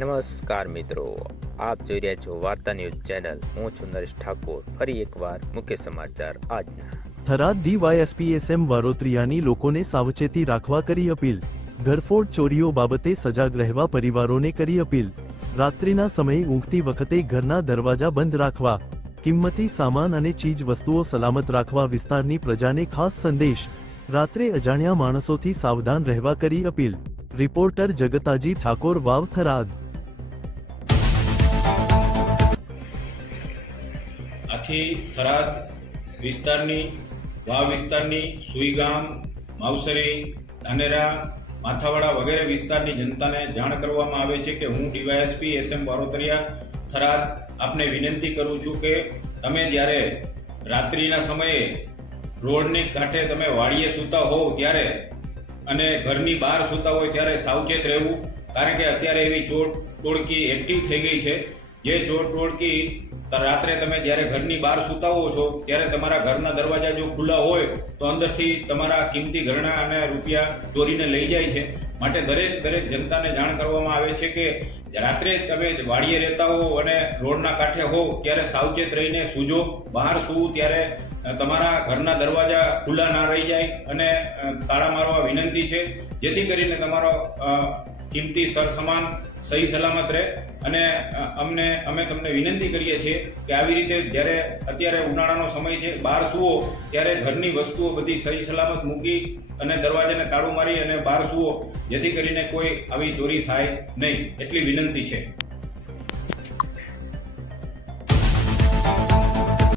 નમસ્કાર મિત્રો, આપ જોઈ રહ્યા છો વાર્તા ન્યૂઝ ચેનલ। હું છું નરેશ ઠાકોર। ફરી એકવાર મુખ્ય સમાચાર આજના। થરાદ ડીવાયએસપી વારોત્રિયાની લોકોને સાવચેતી રાખવા કરી અપીલ। ઘરફોડ ચોરીઓ બાબતે સજાગ રહેવા પરિવારોને કરી અપીલ। રાત્રિના સમયે ઊંઘતી વખતે ઘરના દરવાજા બંધ રાખવા, કિંમતી સામાન અને ચીજ વસ્તુઓ સલામત રાખવા વિસ્તારની પ્રજાને ખાસ સંદેશ। રાત્રે અજાણ્યા માણસોથી સાવધાન રહેવા કરી અપીલ। રિપોર્ટર જગતાજી ઠાકોર, વાવ, થરાદ। આથી થરાદ વિસ્તારની વાવ વિસ્તારની સુઈગામ, માવસરી, ધાનેરા, માથાવાડા વગેરે વિસ્તારની જનતાને જાણ કરવામાં આવે છે કે હું ડીવાયએસપી SM વારોતરિયા થરાદ આપને વિનંતી કરું છું કે તમે જ્યારે રાત્રિના સમયે રોડની કાંઠે તમે વાડીએ સૂતા હોવ ત્યારે અને ઘરની બહાર સૂતા હોય ત્યારે સાવચેત રહેવું, કારણ કે અત્યારે એવી ચોર ટોળકી એક્ટિવ થઈ ગઈ છે। જે ચોર ટોળકી રાત્રે તમે જ્યારે ઘરની બહાર સૂતા હો છો ત્યારે તમારા ઘરના દરવાજા જો ખુલ્લા હોય તો અંદરથી તમારા કિંમતી ઘરેણાં અને રૂપિયા ચોરીને લઈ જાય છે। માટે દરેક જનતાને જાણ કરવામાં આવે છે કે રાત્રે તમે વાડીએ રહેતા હો અને રોડના કાંઠે હો ત્યારે સાવચેત રહીને સૂજો। બહાર સૂવું ત્યારે તમારા ઘરના દરવાજા ખુલ્લા ના રહી જાય અને તાળા મારવા વિનંતી છે, જેથી કરીને તમારો કિંમતી સરસામાન સહી સલામત રહે। અને અમે તમને વિનંતી કરીએ છીએ કે આવી રીતે જ્યારે અત્યારે ઉનાળાનો સમય છે, બહાર સૂવો ત્યારે ઘરની વસ્તુઓ બધી સહી સલામત મૂકી અને દરવાજાને તાળું મારી અને બહાર સૂવો, જેથી કરીને કોઈ આવી ચોરી થાય નહીં, એટલી વિનંતી છે।